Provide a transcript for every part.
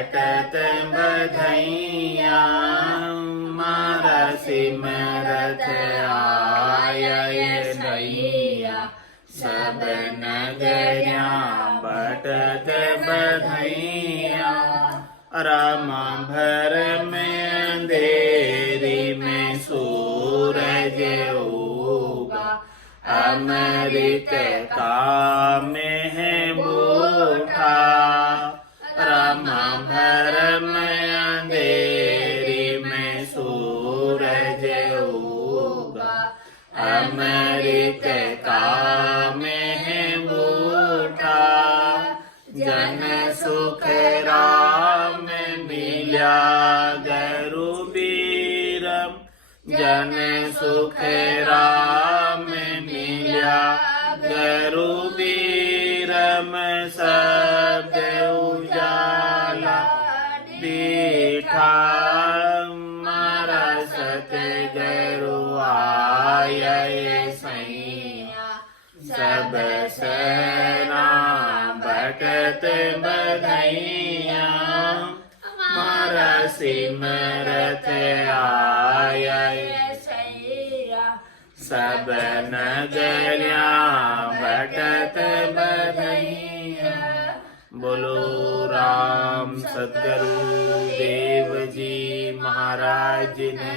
बटत बधैया मारा सिमरत आय सैया सब नगरिया बटत बधैया रामा भर में अंधेरी में सूरज उगा अमृत काम है बूढ़ा रामा भर में अंधेरी में सूरज उगा अमृत काम है बूढ़ा जन सुख राम मिल्या गरुबीरम जन सुख राम मिल्या गरुबीरम शब्द उजाला दीठा मारा सतगुरु आए सैया सब सना बटत बधैया मारा सिमरत आय सब नगरिया बटत बधैया। बोलो राम सतगुरु देव जी महाराज ने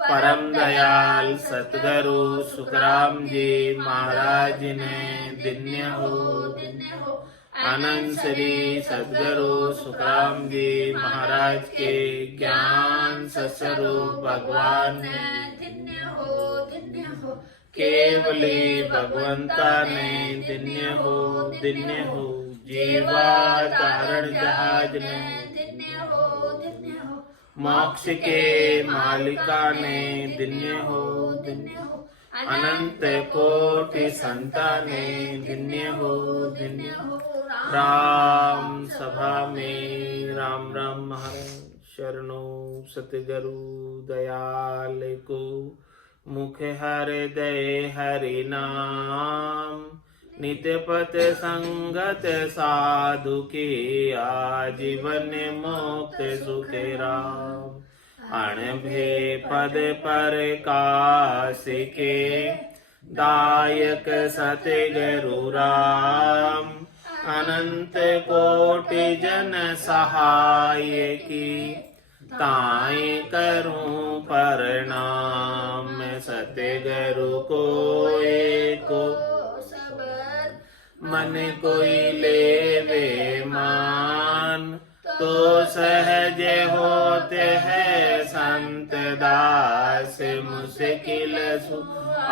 परम दयाल सतगुरु सुखराम जी महाराज ने दिन्य हो आनंद श्री सतगुरु सुखराम जी महाराज के ज्ञान स्वरूप भगवान ने केवली भगवंता ने दिन्य हो जीवा तारण जहाज ने मोक्ष के मालिका ने दिन्य हो अनंत कोटि संताने दिन्य हो राम सभा में राम राम महाराज शरणों सतगुरु दयाल को मुख हृदय हरि नाम नित्य पथ संगत साधु के आजीवन मुक्त सुख राम अणभे पद पर काश के दायक सतगुरु राम अनंत कोटि जन सहाय की ताई करूं प्रणाम सतगुरु को एको मन कोई लेवे मान तो सहज होते हैं संत दास मुश्किल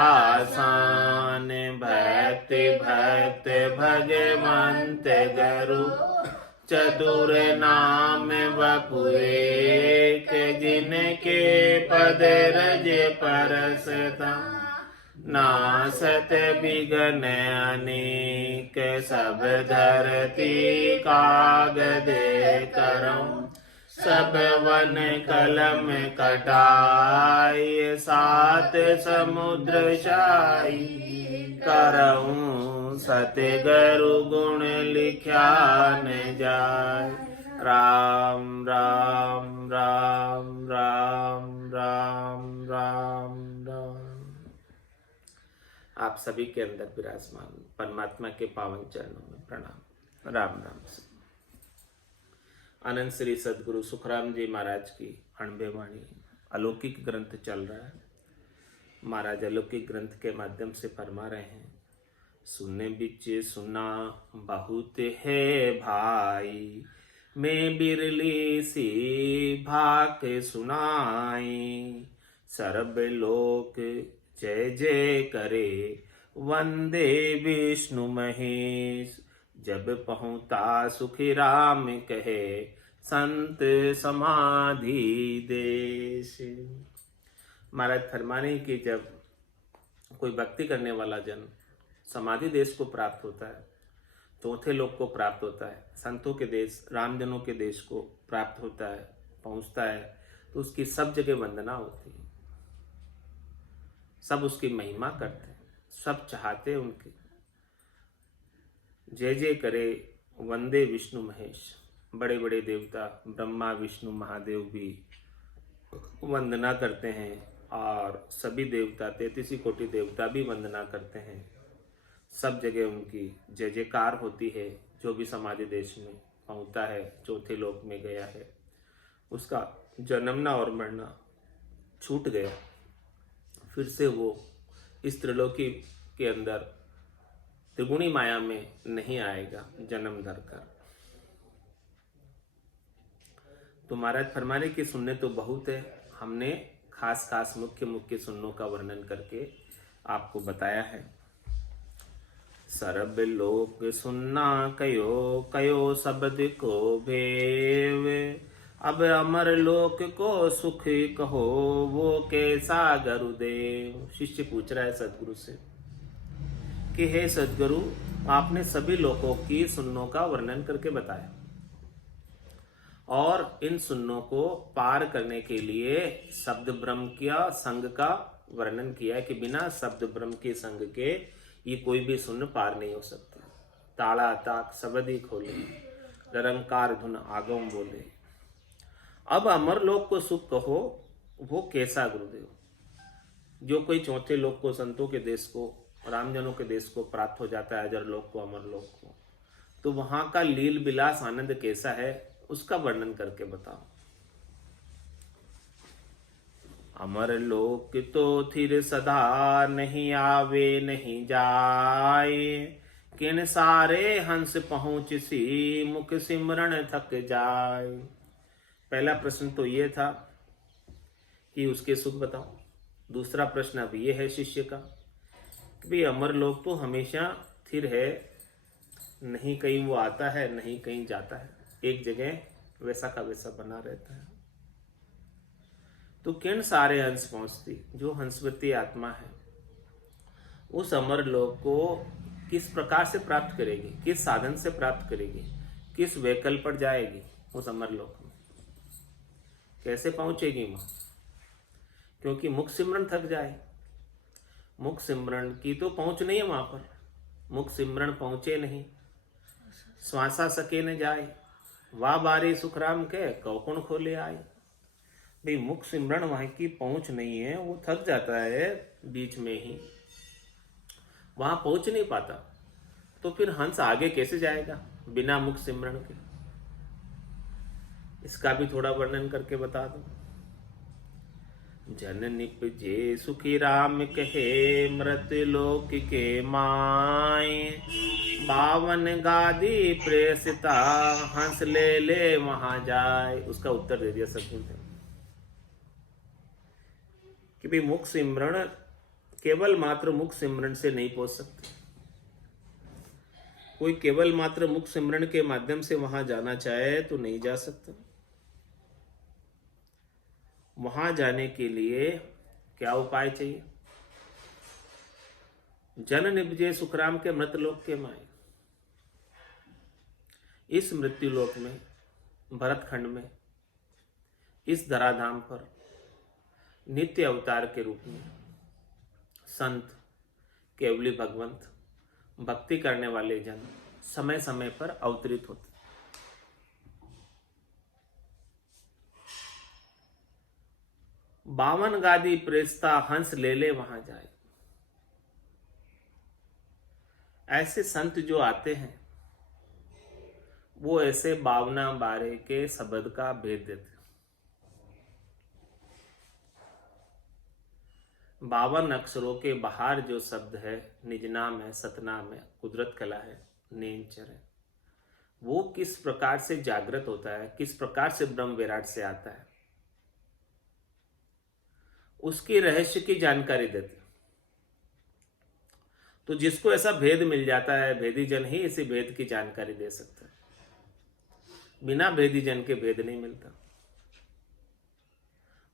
आसान भक्ति भक्त भगवंत गुरु चतुर नाम बपुए के जिनके पद रज परसता नासत बिगन अनेक सब धरती कागद करम सब वन कलम कटाई सात समुद्र शाही करऊं सतगुरु गुण लिख्या न जाय राम राम राम राम राम राम राम। आप सभी के अंदर विराजमान परमात्मा के पावन चरणों में प्रणाम। राम राम। आनंद श्री सदगुरु सुखराम जी महाराज की अणबे वाणी अलौकिक ग्रंथ चल रहा है। महाराज अलौकिक ग्रंथ के माध्यम से फरमा रहे हैं, सुनने बिच सुना बहुत है भाई, मैं बिरली सी भाक सुनाई, सर्व लोक जय जय करे वंदे विष्णु महेश, जब पहुँचा सुखी राम कहे संत समाधि देश। महाराज फरमाने की जब कोई भक्ति करने वाला जन समाधि देश को प्राप्त होता है, चौथे लोक को प्राप्त होता है, संतों के देश रामजनों के देश को प्राप्त होता है, पहुंचता है, तो उसकी सब जगह वंदना होती है, सब उसकी महिमा करते हैं, सब चाहते हैं उनकी जय जय करे वंदे विष्णु महेश। बड़े बड़े देवता ब्रह्मा विष्णु महादेव भी वंदना करते हैं और सभी देवता 33 कोटि देवता भी वंदना करते हैं। सब जगह उनकी जय जयकार होती है। जो भी समाधि देश में पहुंचता है, चौथे लोक में गया है, उसका जन्मना और मरना छूट गया। फिर से वो इस त्रिलोकी के अंदर त्रिगुणी माया में नहीं आएगा जन्म धर कर। तो महाराज फरमाने की सुनने तो बहुत है, हमने खास खास मुख्य मुख्य सुन्नों का वर्णन करके आपको बताया है। सर्ब लोक सुनना कयो कयो शब्द को भेव, अब अमर लोक को सुख कहो वो कैसा गुरुदेव। शिष्य पूछ रहा है सदगुरु से कि हे सदगुरु, आपने सभी लोकों की सुन्नों का वर्णन करके बताया और इन सुन्नों को पार करने के लिए शब्द ब्रह्म का संग का वर्णन किया है कि बिना शब्द ब्रह्म के संग के ये कोई भी सुन्न पार नहीं हो सकता। ताड़ा ताक शब्द ही खोले, निरंकार धुन आगम बोले। अब अमर लोक को सुख कहो वो कैसा गुरुदेव। जो कोई चौथे लोक को, संतों के देश को, रामजनों के देश को प्राप्त हो जाता है, अजर लोक को, अमर लोक को, तो वहां का लील विलास आनंद कैसा है उसका वर्णन करके बताओ। अमर लोक तो थिर सदा नहीं आवे नहीं जाए, किन सारे हंस पहुंच सी मुख सिमरन थक जाए। पहला प्रश्न तो ये था कि उसके सुख बताओ। दूसरा प्रश्न अब ये है शिष्य का कि भाई अमर लोक तो हमेशा स्थिर है, नहीं कहीं वो आता है नहीं कहीं जाता है, एक जगह वैसा का वैसा बना रहता है। तो किन सारे हंस पहुंचती, जो हंसवती आत्मा है उस अमर लोक को किस प्रकार से प्राप्त करेगी, किस साधन से प्राप्त करेगी, किस वैकल्प पर जाएगी उस अमर लोक में, कैसे पहुंचेगी वहां। क्योंकि मुख सिमरन थक जाए, मुख सिमरन की तो पहुंच नहीं है वहां पर, मुख सिमरन पहुंचे नहीं, श्वासा सके न जाए, वाह बारी सुखराम के कौकुण खोले आए। भाई मुख सिमरन वहां की पहुंच नहीं है, वो थक जाता है बीच में ही, वहां पहुंच नहीं पाता, तो फिर हंस आगे कैसे जाएगा बिना मुख सिमरन के। इसका भी थोड़ा वर्णन करके बता दो। जन निपजे सुखी राम कहे मृत लोक के माए, बावन गादी प्रेसिता हंस ले ले वहां जाए। उसका उत्तर दे दिया सदगुरु ने कि भाई मुख सिमरण केवल मात्र मुख सिमरण से नहीं पहुंच सकते। कोई केवल मात्र मुख सिमरण के माध्यम से वहां जाना चाहे तो नहीं जा सकता। वहां जाने के लिए क्या उपाय चाहिए। जन निपजे सुखराम के मृतलोक के माए। इस मृत्यु लोक में, भरतखंड में, इस धराधाम पर नित्य अवतार के रूप में संत, केवली भगवंत, भक्ति करने वाले जन समय समय पर अवतरित होते। बावन गादी प्रेस्ता हंस ले ले वहां जाए। ऐसे संत जो आते हैं वो ऐसे बावना बारे के शब्द का भेद देते। 52 अक्षरों के बाहर जो शब्द है, निजनाम है, सतनाम है, कुदरत कला है, नेंचर है, वो किस प्रकार से जागृत होता है, किस प्रकार से ब्रह्म विराट से आता है, उसकी रहस्य की जानकारी देते। तो जिसको ऐसा भेद मिल जाता है, भेदी जन ही इसी भेद की जानकारी दे सकता है। बिना भेदी जन के भेद नहीं मिलता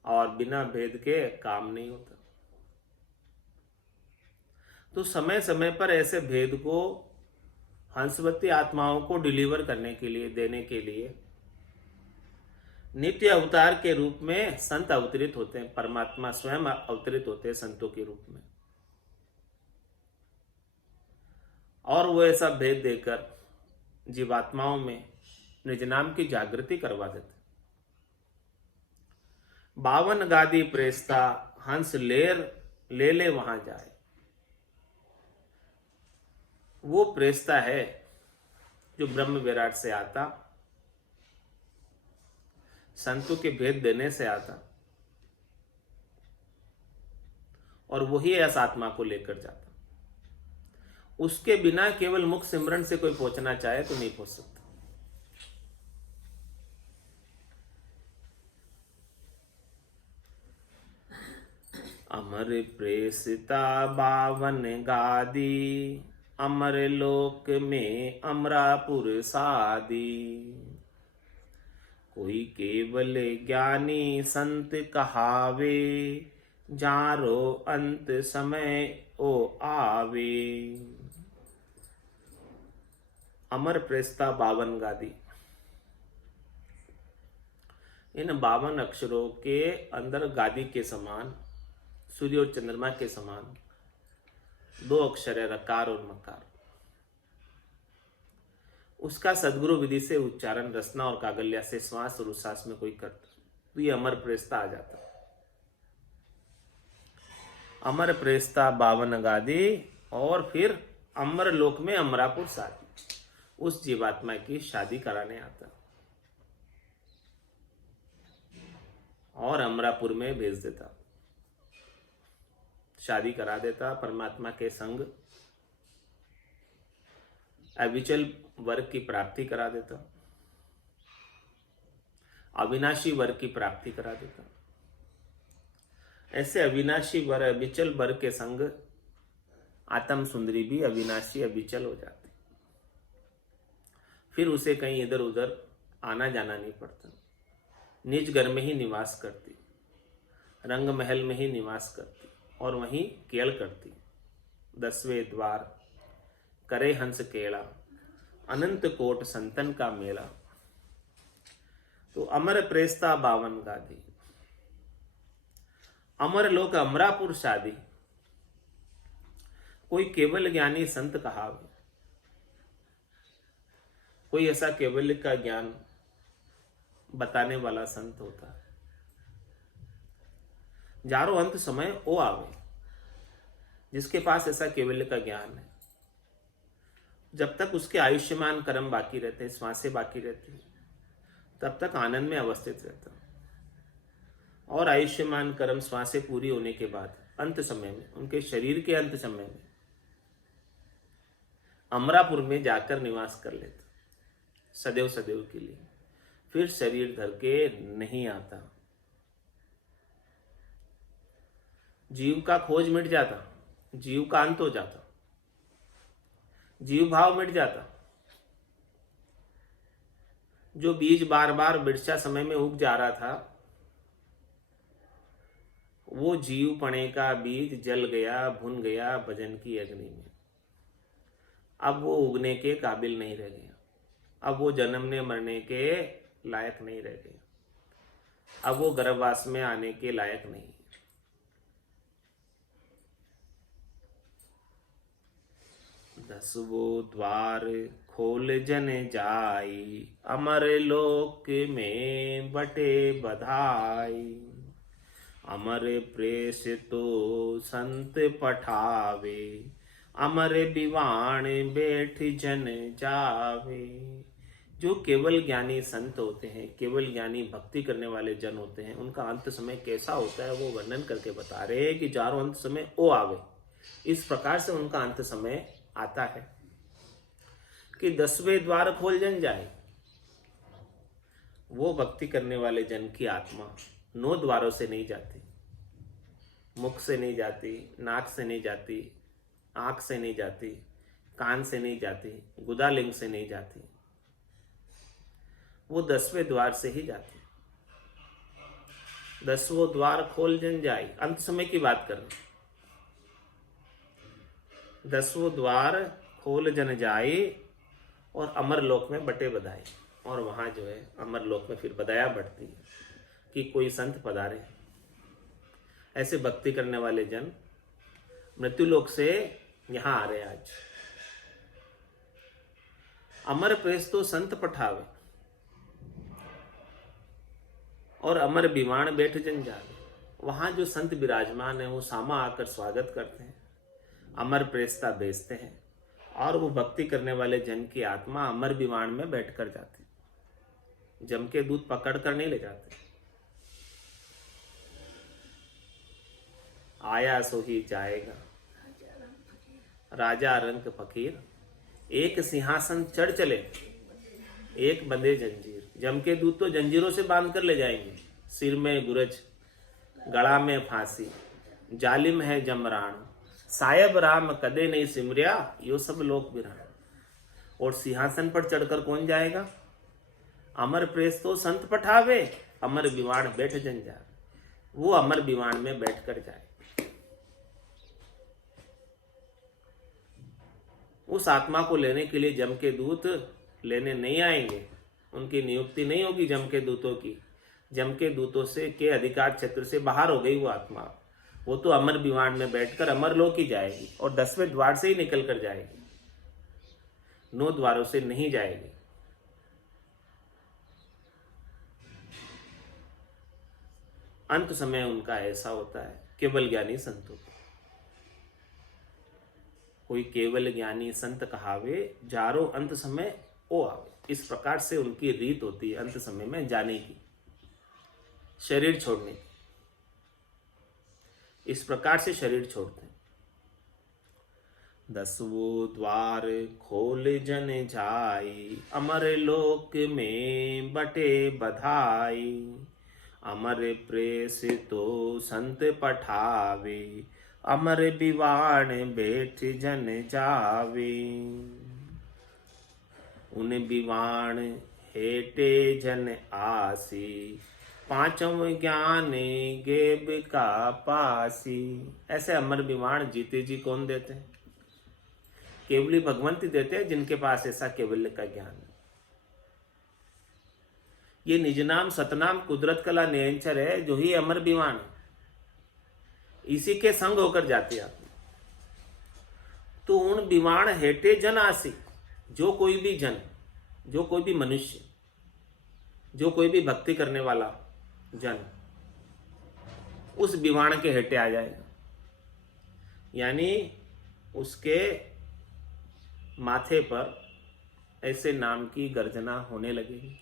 और बिना भेद के काम नहीं होता। तो समय समय पर ऐसे भेद को हंसवती आत्माओं को डिलीवर करने के लिए, देने के लिए नित्य अवतार के रूप में संत अवतरित होते हैं। परमात्मा स्वयं अवतरित होते हैं संतों के रूप में, और वो ऐसा भेद देकर जीवात्माओं में निज नाम की जागृति करवा देते। 52 गादी प्रेस्ता हंस ले ले वहां जाए। वो प्रेस्ता है जो ब्रह्म विराट से आता, संतों के भेद देने से आता, और वही ऐसा आत्मा को लेकर जाता। उसके बिना केवल मुख सिमरन से कोई पहुंचना चाहे तो नहीं पहुंच सकता। अमर प्रेसिता 52 गादी, अमर लोक में अमरापुर सादी। कोई केवल ज्ञानी संत कहावे, जारो अंत समय ओ आवे। अमर प्रेस्ता 52 गादी। इन 52 अक्षरों के अंदर गादी के समान, सूर्य और चंद्रमा के समान 2 अक्षर है, रकार और मकार। उसका सदगुरु विधि से उच्चारण रसना और कागल्या से श्वास और उच्छ्वास में कोई करता तो ये अमर प्रेस्ता आ जाता। अमर प्रेस्ता 52 गादी, और फिर अमर लोक में अमरापुर शादी, उस जीवात्मा की शादी कराने आता और अमरापुर में भेज देता, शादी करा देता, परमात्मा के संग अविचल वर्ग की प्राप्ति करा देता, अविनाशी वर्ग की प्राप्ति करा देता। ऐसे अविनाशी वर्ग, अविचल वर्ग के संग आत्म सुंदरी भी अविनाशी अविचल हो जाती। फिर उसे कहीं इधर उधर आना जाना नहीं पड़ता, निज घर में ही निवास करती, रंग महल में ही निवास करती और वहीं केल करती। 10वें द्वार करे हंस केला, अनंत कोट संतन का मेला। तो अमर प्रेस्ता 52 गादी, अमर लोक अमरापुर शादी। कोई केवल ज्ञानी संत कहावे, कोई ऐसा केवल्य का ज्ञान बताने वाला संत होता है। जारो अंत समय ओ आवे, जिसके पास ऐसा केवल्य का ज्ञान है, जब तक उसके आयुष्मान कर्म बाकी रहते हैं, श्वासें बाकी रहती है, तब तक आनंद में अवस्थित रहता। और आयुष्मान कर्म श्वासें पूरी होने के बाद अंत समय में, उनके शरीर के अंत समय में अमरापुर में जाकर निवास कर लेता सदैव सदैव के लिए। फिर शरीर धर के नहीं आता। जीव का खोज मिट जाता, जीव का अंत हो जाता, जीव भाव मिट जाता। जो बीज बार बार बिरसा समय में उग जा रहा था, वो जीव पणे का बीज जल गया, भुन गया भजन की अग्नि में। अब वो उगने के काबिल नहीं रह गया, अब वो जन्मने मरने के लायक नहीं रह गया, अब वो गर्भवास में आने के लायक नहीं। 10वां द्वार खोल जन जाई, अमर लोक में बटे बधाई। अमर प्रेस तो संत पठावे, अमर विवाण बैठ जन जावे। जो केवल ज्ञानी संत होते हैं, केवल ज्ञानी भक्ति करने वाले जन होते हैं, उनका अंत समय कैसा होता है वो वर्णन करके बता रहे हैं कि जारो अंत समय ओ आवे। इस प्रकार से उनका अंत समय आता है कि 10वें द्वार खोल जन जाए। वो भक्ति करने वाले जन की आत्मा 9 द्वारों से नहीं जाती, मुख से नहीं जाती, नाक से नहीं जाती, आंख से नहीं जाती, कान से नहीं जाती, गुदालिंग से नहीं जाती, वो 10वें द्वार से ही जाती। 10वां द्वार खोल जन जाए, अंत समय की बात कर रहे। 10वां द्वार खोल जन जाए और अमरलोक में बटे बधाई। और वहां जो है अमरलोक में फिर बधाया बढ़ती है कि कोई संत पधारे। ऐसे भक्ति करने वाले जन मृत्युलोक से यहां आ रहे आज। अमर प्रेस तो संत पठावे, और अमर विमान बैठ जन जावे। वहां जो संत विराजमान है वो सामा आकर स्वागत करते हैं, अमर प्रेस्ता बेचते हैं, और वो भक्ति करने वाले जन की आत्मा अमर विमान में बैठकर जाती है। जम के दूत पकड़ कर नहीं ले जाते। आया सो ही जाएगा, राजा रंग फकीर, एक सिंहासन चढ़ चले, एक बंधे जंजीर। जम के दूत तो जंजीरों से बांध कर ले जाएंगे, सिर में गुरज, गला में फांसी, जालिम है जमरान, सायब राम कदे नहीं सिमरिया, यो सब लोक बिरान। और सिंहासन पर चढ़कर कौन जाएगा? अमर प्रेस तो संत पठावे, अमर विमान बैठ जन जा। वो अमर विमान में बैठकर जाए। उस आत्मा को लेने के लिए जम के दूत लेने नहीं आएंगे, उनकी नियुक्ति नहीं होगी जम के दूतों की। जम के दूतों से के अधिकार क्षेत्र से बाहर हो गई वो आत्मा। वो तो अमर विमान में बैठकर अमरलोक ही जाएगी, और 10वें द्वार से ही निकल कर जाएगी, 9 द्वारों से नहीं जाएगी। अंत समय उनका ऐसा होता है केवल ज्ञानी संतों को। कोई केवल ज्ञानी संत कहावे, जारो अंत समय ओ आवे। इस प्रकार से उनकी रीत होती है अंत समय में जाने की, शरीर छोड़ने की। इस प्रकार से शरीर छोड़ते हैं। 10वां द्वार खोल जन जाई, अमर लोक में बटे बधाई। अमर प्रेस तो संत पठावे, अमर विवाण बैठ जन जावे। उन विवाण हेटे जन आसी, 5वां ज्ञान गेब का पासी। ऐसे अमर विवाण जीते जी कौन देते हैं? केवली भगवंत देते हैं, जिनके पास ऐसा केवल्य का ज्ञान है। ये निज नाम सतनाम कुदरत कला निरंतर है, जो ही अमर विवाण, इसी के संग होकर जाते आप। तो उन विवाण हेटे जन आसी, जो कोई भी जन, जो कोई भी मनुष्य, जो कोई भी भक्ति करने वाला जन उस विवाण के हेटे आ जाएगा। यानी उसके माथे पर ऐसे नाम की गर्जना होने लगेगी,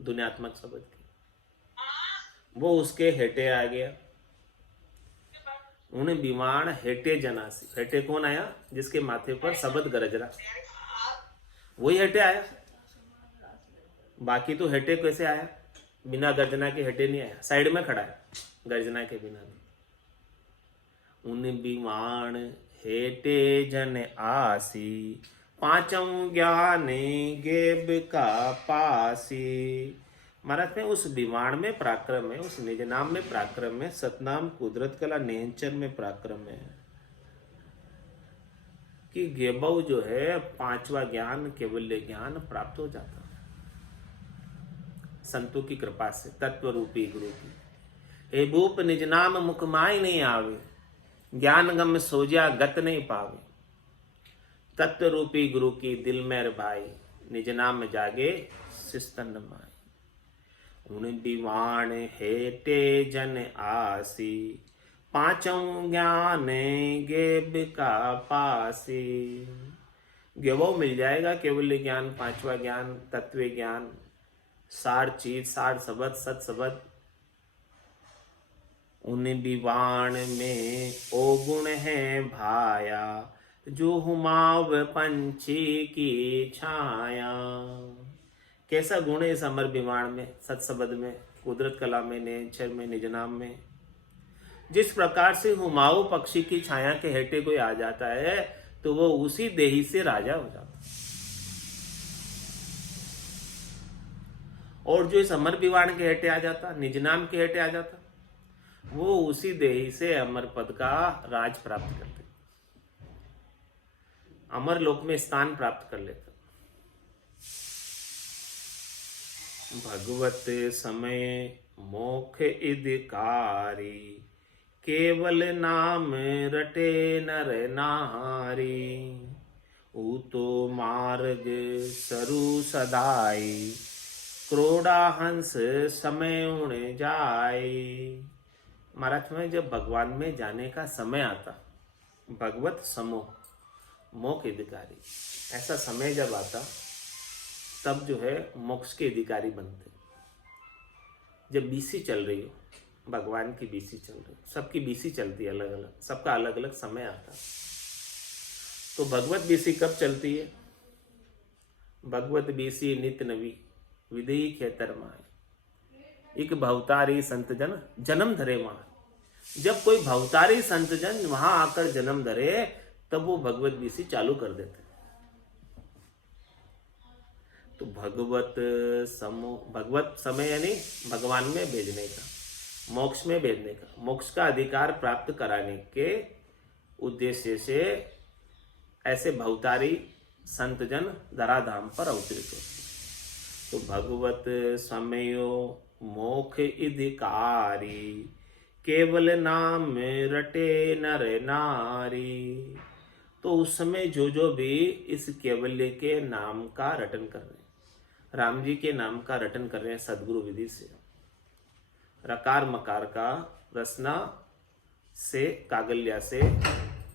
दुनियात्मक शब्द की। वो उसके हेटे आ गया। उन विवाण हेटे जनासी। हेटे कौन आया? जिसके माथे पर शब्द गरज रहा, वही हेटे आया। बाकी तो हेटे कैसे आया? बिना गर्जना के हेटे नहीं आया, साइड में खड़ा है गर्जना के बिना भी। उन विवाण हेटे जन आसी, 5वां ज्ञान गेब का पासी। महाराज में उस विवाण में पराक्रम है, उस निज नाम में पराक्रम है, सतनाम कुदरत कला निरंतर में पराक्रम है कि गेबव जो है 5वां ज्ञान केवल्य ज्ञान प्राप्त हो जाता है संतों की कृपा से, तत्व रूपी गुरु की। हे भूप निज नाम मुख माय नहीं आवे, ज्ञान गम सोजा गत नहीं पावे। तत्व रूपी गुरु की दिल मेर भाई, निज नाम जागे सिस्तन माई। उन विवाण हेटे जन आसी, 5वां ज्ञान गेब का पासी। गेवो मिल जाएगा केवल ज्ञान, 5वां ज्ञान, तत्व ज्ञान, सार चीज, सार शब्द, सत शब्द। उन विवाण में ओ गुण है भाया, जो हुमाव पंछी की छाया। कैसा गुण है इस अमर विवाण में, सत शब्द में, कुदरत कला में, नेचर में, निज नाम में। जिस प्रकार से हुमाऊ पक्षी की छाया के हेटे कोई आ जाता है तो वो उसी देही से राजा हो जाता है। और जो इस अमर विवाण के हेटे आ जाता, निज नाम के हेटे आ जाता, वो उसी देही से अमर पद का राज प्राप्त करते, अमर लोक में स्थान प्राप्त कर लेता। भगवत समय मोक्ष इदिकारी, केवल नाम रटे नर नारी। ऊ तो मार्ग सरु सदाई, क्रोड़ा हंस समय उण जाए। महाराज में जब भगवान में जाने का समय आता, भगवत समोह मोक्ष के अधिकारी, ऐसा समय जब आता तब जो है मोक्ष के अधिकारी बनते। जब बीसी चल रही हो, भगवान की बीसी चल रही, सबकी बीसी चलती है अलग अलग, सबका अलग अलग समय आता। तो भगवत बीसी कब चलती है? भगवत बीसी नित नवी, विदेही खेतर माए, एक भवतारी संत जन जन्म धरे वहां। जब कोई भवतारी संत जन वहां आकर जन्म धरे तब वो भगवत बीसी चालू कर देते। तो भगवत समय यानी भगवान में भेजने का, मोक्ष में भेजने का, मोक्ष का अधिकार प्राप्त कराने के उद्देश्य से ऐसे भवतारी संत जन धराधाम पर अवतरित होते। तो भगवत समयो मोक्ष अधिकारी, केवल नाम रटे नर नारी। तो उस समय जो भी इस केवल्य के नाम का रटन कर रहे हैं, राम जी के नाम का रटन कर रहे हैं सदगुरु विधि से, रकार मकार का रसना से कागल्या से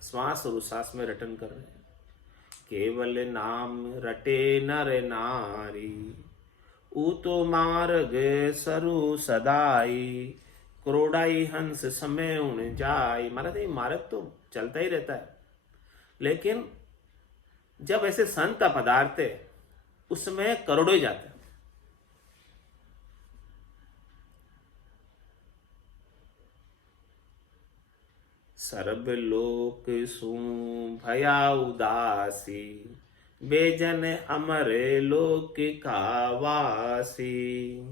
श्वास और उश्वास में रटन कर रहे हैं। केवल नाम रटे नर नारी, ऊ तो मार्ग सरु सदाई, क्रोड़ाई हंस समय उण जाई। महाराज ये मार्ग तो चलता ही रहता है, लेकिन जब ऐसे संत पदार्थ उसमें करोड़ों ही जाते हैं। सर्व लोक सु भया उदासी, बेजन अमर लोक का वासी।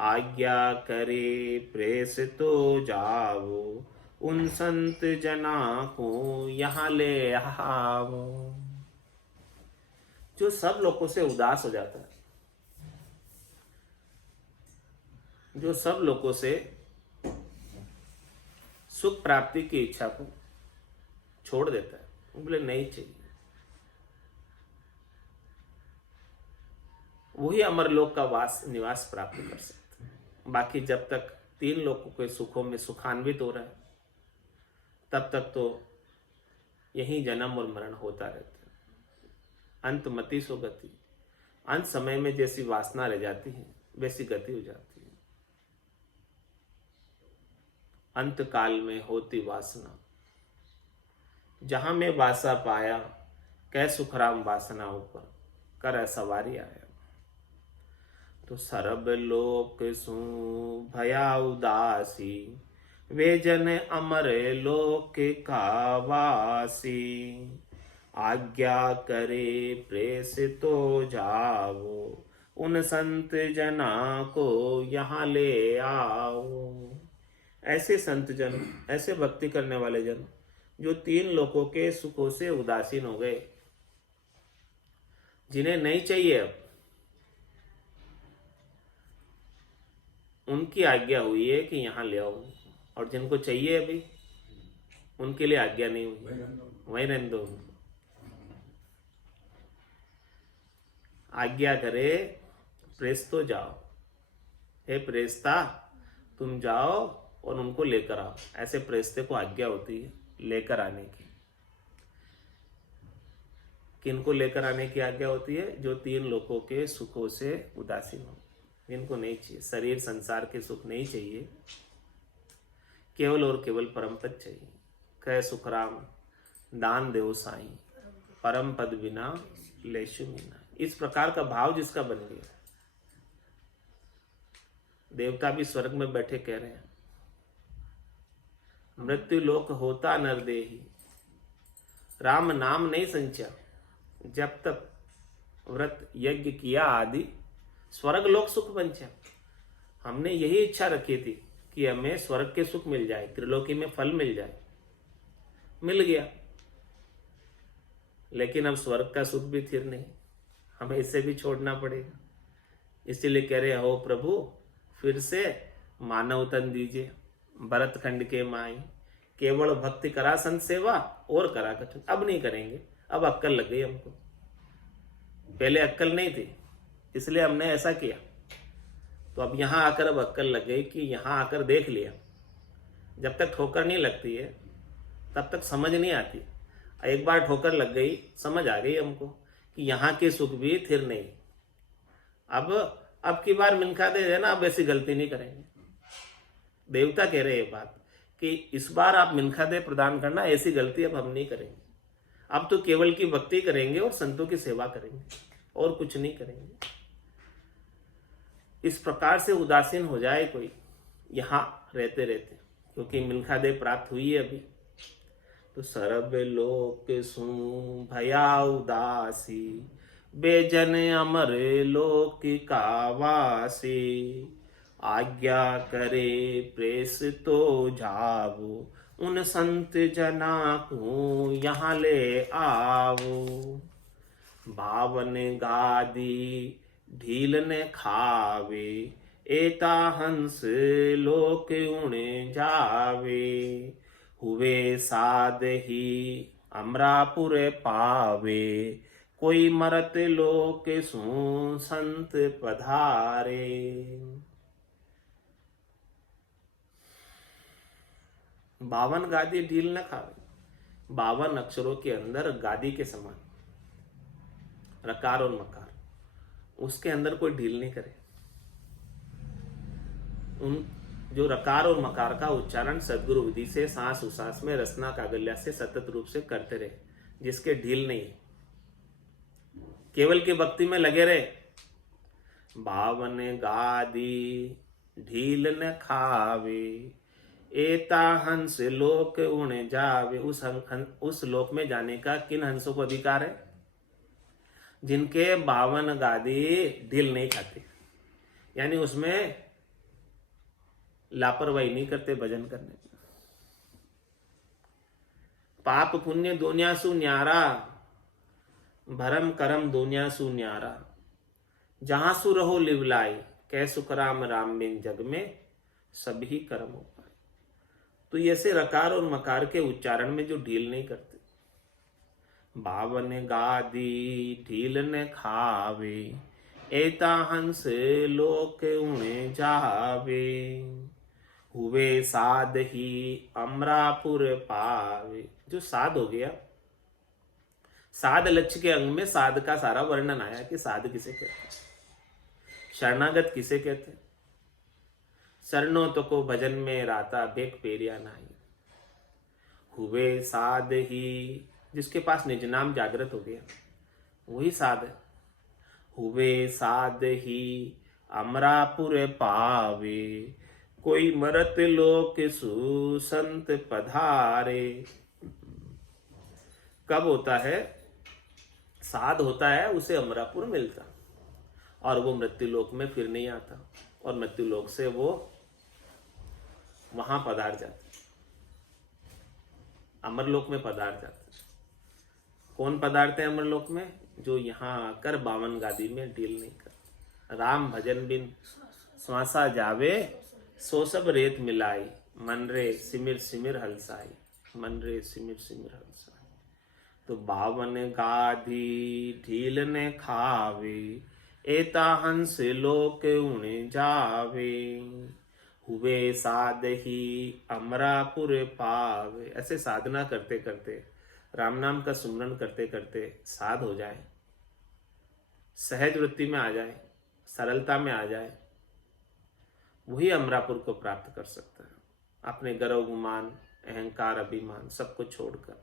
आज्ञा करे प्रेस तो जाओ, उन संत जना को यहाँ ले आओ। जो सब लोगों से उदास हो जाता है, जो सब लोगों से सुख प्राप्ति की इच्छा को छोड़ देता है, वो बोले नहीं चाहिए, वही अमरलोक का निवास प्राप्त कर सकते हैं। बाकी जब तक तीन लोगों के सुखों में सुखान्वित हो रहा है तब तक तो यही जन्म और मरण होता रहता है। अंत मति सो गति, अंत समय में जैसी वासना रह जाती है वैसी गति हो जाती है। अंत काल में होती वासना, जहां में वासा पाया, कै सुखराम वासना ऊपर कर सवारी आया। तो सर्व लोक सु भया उदासी, वे जन अमर लोक का वासी। आज्ञा करे प्रेस तो जाओ, उन संत जना को यहाँ ले आओ। ऐसे संत जन, ऐसे भक्ति करने वाले जन जो तीन लोकों के सुखों से उदासीन हो गए, जिन्हें नहीं चाहिए अब, उनकी आज्ञा हुई है कि यहाँ ले आओ, और जिनको चाहिए अभी उनके लिए आज्ञा नहीं हुई, वहीं रहने दो। आज्ञा करे प्रेस तो जाओ, हे प्रेस्ता तुम जाओ और उनको लेकर आओ। ऐसे प्रेस्ते को आज्ञा होती है लेकर आने की। किनको लेकर आने की आज्ञा होती है? जो तीन लोगों के सुखों से उदासीन हो, जिनको नहीं चाहिए, शरीर संसार के सुख नहीं चाहिए, केवल और केवल परम पद चाहिए। कह सुखराम दान देव साईं, परम पद बिना लेशु मीना। इस प्रकार का भाव जिसका बन गया, देवता भी स्वर्ग में बैठे कह रहे हैं, मृत्यु लोक होता नर देही, राम नाम नहीं संचा, जब तक व्रत यज्ञ किया आदि स्वर्ग लोक सुख बंचा। हमने यही इच्छा रखी थी कि हमें स्वर्ग के सुख मिल जाए, त्रिलोकी में फल मिल जाए, मिल गया, लेकिन अब स्वर्ग का सुख भी थिर नहीं, हमें इसे भी छोड़ना पड़ेगा। इसीलिए कह रहे हो प्रभु फिर से मानव तन दीजिए, भरत खंड के माई, केवल भक्ति करा संत सेवा और करा कठिन। अब नहीं करेंगे, अब अक्ल लग गई हमको, पहले अक्ल नहीं थी इसलिए हमने ऐसा किया। तो अब यहाँ आकर अब अक्ल लग गई कि यहाँ आकर देख लिया। जब तक ठोकर नहीं लगती है तब तक समझ नहीं आती। एक बार ठोकर लग गई, समझ आ गई हमको कि यहाँ के सुख भी थिर नहीं। अब की बार मिनखा दे देना, अब ऐसी गलती नहीं करेंगे। देवता कह रहे ये बात कि इस बार आप मिनखा दे प्रदान करना, ऐसी गलती अब हम नहीं करेंगे। अब तो केवल की भक्ति करेंगे और संतों की सेवा करेंगे और कुछ नहीं करेंगे। इस प्रकार से उदासीन हो जाए कोई यहाँ रहते रहते, क्योंकि मिनखा दे प्राप्त हुई है अभी। तो सर्व लोक सु भया उदासी, बेजन अमर लोक का वासी। आज्ञा करे प्रेस तो जावो, उन संत जना को यहाँ ले आवो। बावन गादी ढील ने खावे, एता हंस लोक उणे जावे। हुए साध ही अमरापुर पावे, कोई मरत लोक सु संत पधारे। बावन गादी ढील न खावे। 52 अक्षरों के अंदर गादी के समान रकार और मकार, उसके अंदर कोई ढील नहीं करे। उन जो रकार और मकार का उच्चारण सदगुरु विधि से सांस उसास में रसना कागल्या से सतत रूप से करते रहे, जिसके ढील नहीं है, केवल की भक्ति में लगे रहे। 52 गादी ढील न खावे, एता हंस लोक उण जावे। उस लोक में जाने का किन हंसों को अधिकार है? जिनके 52 गादी ढील नहीं खाते, यानी उसमें लापरवाही नहीं करते भजन करने में। पाप पुण्य दुनिया सु न्यारा, भरम करम दुनिया सु न्यारा। जहां सु रहो लिवलाई, कै सुख राम राम बिन जग में सभी कर्म हो पाए। तो ऐसे रकार और मकार के उच्चारण में जो ढील नहीं करते। 52 गादी ढील न खावे, एता हंस लोक उणे जावे। हुए साध ही अमरापुर पावे। जो साध हो गया, साध लक्ष्य के अंग में साध का सारा वर्णन आया कि साध किसे कहते हैं, शरणागत किसे कहते हैं। शरणो तो को भजन में राता बेक पेरिया नाई। हुए साध ही, जिसके पास निज नाम जागृत हो गया वही साध है। हुए साध ही अमरापुर पावे, कोई मरत लोक सु संत पधारे। कब होता है? साध होता है उसे अमरापुर मिलता, और वो मृत्यु लोक में फिर नहीं आता, और मृत्यु लोक से वो वहां पधार जाता, अमरलोक में पधार जाते। कौन पधारते हैं अमरलोक में? जो यहाँ आकर 52 गादी में ढील नहीं कर। राम भजन बिन श्वासा जावे, सो सब रेत मिलाई। मन रे सिमिर सिमिर हलसाई, मन रे सिमिर सिमिर हलसाई। तो 52 गादी ढील ने खावे, एता हंस लोक उणे जावे। हुए साध ही अमरापुर पावे। ऐसे साधना करते करते, राम नाम का सुमरन करते करते साध हो जाए, सहज वृत्ति में आ जाए, सरलता में आ जाए, वही अमरापुर को प्राप्त कर सकता है। अपने गर्व गुमान अहंकार अभिमान सबको छोड़कर।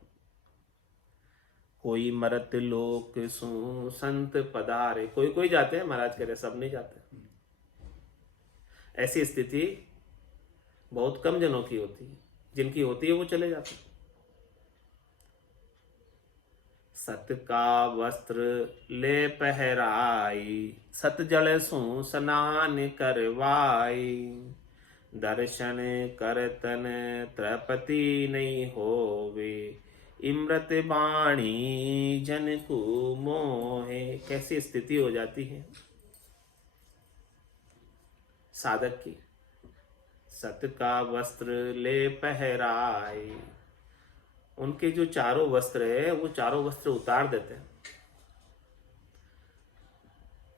कोई मरत लोक सु संत पधारे। कोई कोई जाते हैं, महाराज कह रहे सब नहीं जाते। ऐसी स्थिति बहुत कम जनों की होती है, जिनकी होती है वो चले जाते हैं। सत का वस्त्र ले पहराई, सत जल सु स्नान करवाई। दर्शन करतन त्रपति नहीं होवे, इमृत बाणी जन को मोहे। कैसी स्थिति हो जाती है साधक की। सत का वस्त्र ले पहराई, उनके जो चारों वस्त्र है वो चारों वस्त्र उतार देते हैं।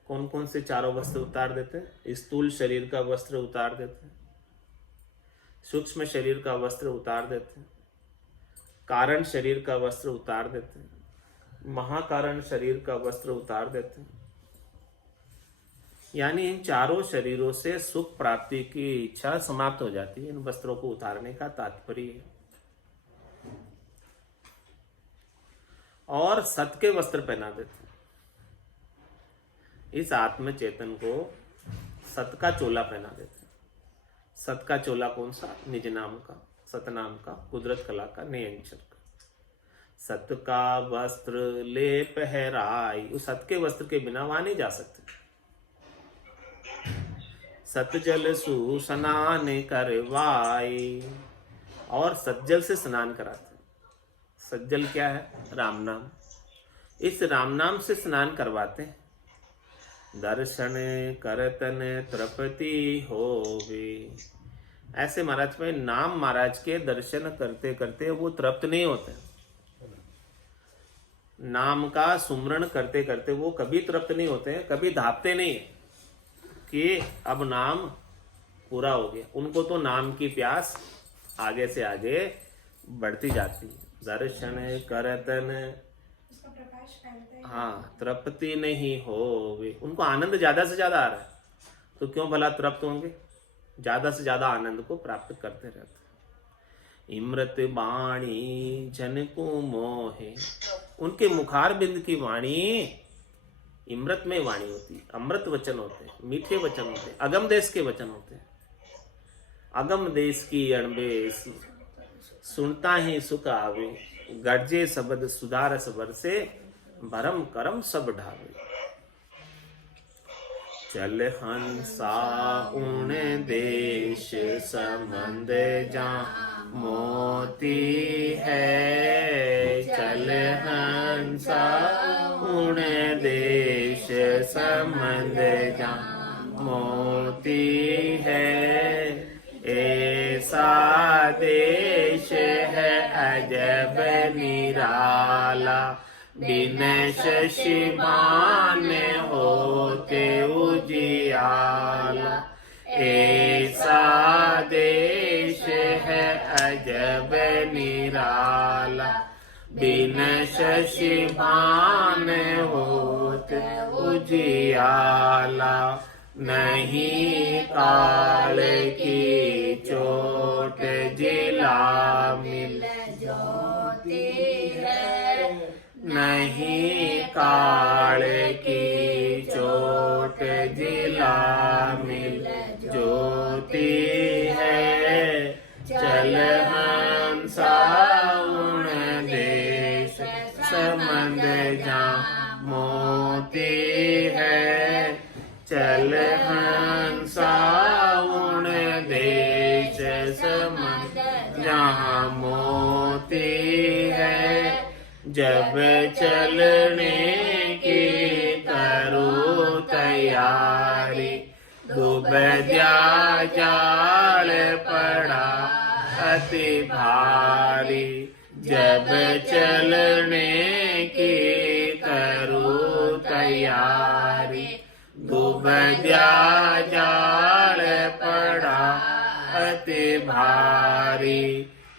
कौन कौन से चारों वस्त्र उतार देते हैं? स्थूल शरीर का वस्त्र उतार देते हैं, सूक्ष्म शरीर का वस्त्र उतार देते हैं, कारण शरीर का वस्त्र उतार देते हैं, महाकारण शरीर का वस्त्र उतार देते हैं। यानी इन चारों शरीरों से सुख प्राप्ति की इच्छा समाप्त हो जाती है। इन वस्त्रों को उतारने का तात्पर्य है। और सत के वस्त्र पहना देते हैं। इस आत्म चेतन को सत का चोला पहना देते हैं। सत का चोला कौन सा? निज नाम का, सतनाम का, कुदरत कला का, नियंचर का। सत का वस्त्र ले पहराई। उस सत के वस्त्र के बिना वहां नहीं जा सकते। सतजल सु स्नान करवाई। और सतजल से स्नान कराते हैं। सतजल क्या है? राम नाम। इस राम नाम से स्नान करवाते हैं। दर्शन करतन तृप्ति होवे। ऐसे महाराज में नाम महाराज के दर्शन करते करते वो तृप्त नहीं होते। नाम का सुमरण करते करते वो कभी तृप्त नहीं होते हैं, कभी धापते नहीं है कि अब नाम पूरा हो गया। उनको तो नाम की प्यास आगे से आगे बढ़ती जाती है। दर्शन करतन, हाँ, तृप्ति नहीं होवे। उनको आनंद ज्यादा से ज्यादा आ रहा है, तो क्यों भला तृप्त होंगे? ज्यादा से ज्यादा आनंद को प्राप्त करते रहते हैं। इमृत वाणी जन को मोहे। उनके मुखार बिंद की वाणी इमृत में वाणी होती है। अमृत वचन होते हैं, मीठे वचन होते हैं, अगम देश के वचन होते हैं। अगम देश की अणबेस सुनता ही सुख आवे। गर्जे शब्द सुधारस बरसे, भरम करम सब ढावे। चल हंसा उन देश संबंध जा मोती है। चल हंसा उन देश संबंध जा मोती है। ऐसा देश है अजब निराला, बिन शशिमान होते उजियाला। ऐसा देश है अजब निराला, बिन शशिमान होते उजियाला। नहीं काल की चोट जिला मिल ज्योति है। नहीं काल की चोट जिला मिल ज्योति है। चल हंसा उन देश संबंध जा मोती है। चल हंसा उन देश संबंध जहाँ मोती है। जब चलने की करो तैयारी, डूब जा जाल पड़ा अति भारी। जब चलने की करो तैयारी, डूब जा जाल पड़ा अति भारी।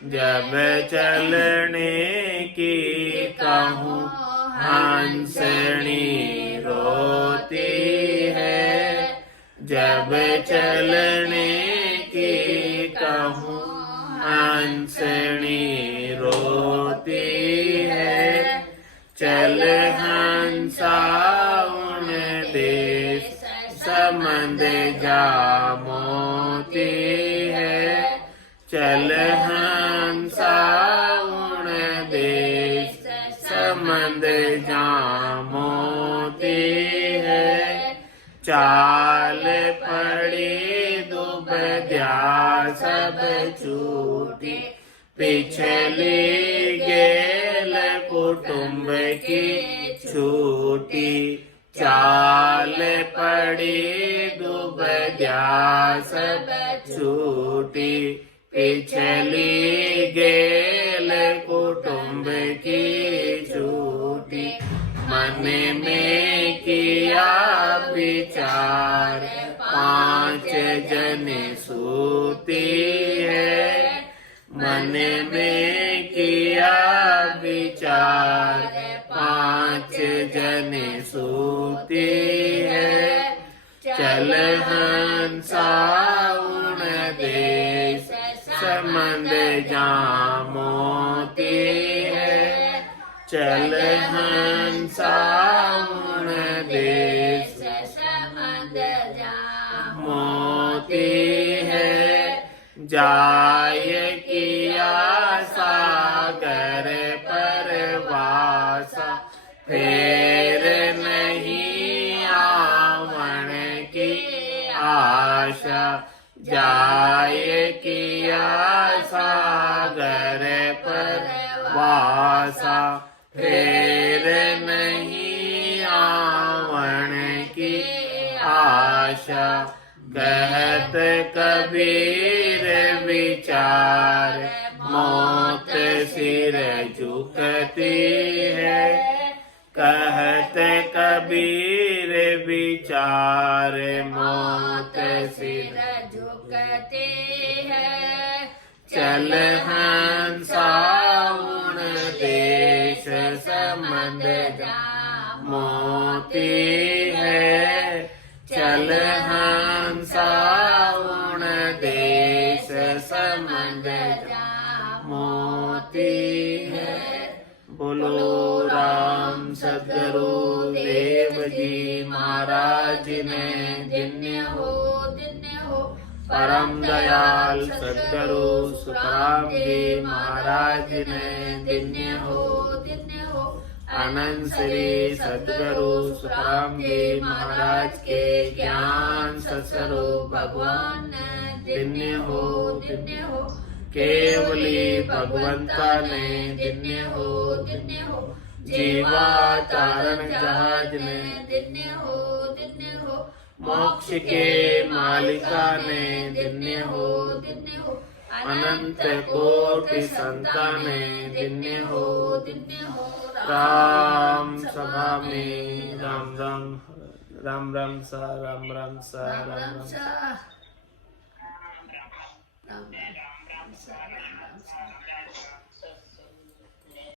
जब चलने की कहूँ हंसनी रोती है। जब चलने की कहूँ हंसनी रोती है। चल हंसा उन देश संबंध जा मोती है। चल हंसा उन देश संबंध जा मोती है। चाल पड़ी डूब जा सब छूटी, पिछली गेल कुटुंब की छूटी। चाल पड़ी डूब जा सब छूटी, पिछली गेल कुटुंब मन में किया विचार, 5 जने सूती है। मन में किया विचार, 5 जने सूती है। चल हंसा उन देश, समंद जहाँ मोती है। चल हंसा उन देश, समंद जहाँ मोती है। जाय किया सागर परवासा, फेर नहीं आवन की आशा। जाय किया सागर परवासा, फेर नहीं आवन की आशा। कहत कबीर विचार, मौत सिर झुकती है। कहत कबीर विचार, मौत सिर झुकती है। चल हंसा उन देश, समंद जहाँ मोती है। चल हंसा उन देश, समंद जहाँ मोती है। बोलो राम सद्गुरु देव जी महाराज ने, धन्य हो धन्य हो। परम दयाल सद्गुरु सुखराम जी महाराज ने, धन्य हो धन्य हो। आनंद श्री सद्गुरु सुखराम जी महाराज के ज्ञान सत्स्वरूप भगवान धन्य हो धन्य हो। केवली भगवंता ने, धन्य हो धन्य हो। जीवा तारण जहाज ने, धन्य हो धन्य हो। मोक्ष के मालिका ने, धन्य हो धन्य हो। अनंत कोटि संताने, धन्य हो धन्य हो। राम सभा में राम राम, राम राम सा, राम राम सा, राम राम सा, राम राम सा, राम राम सा।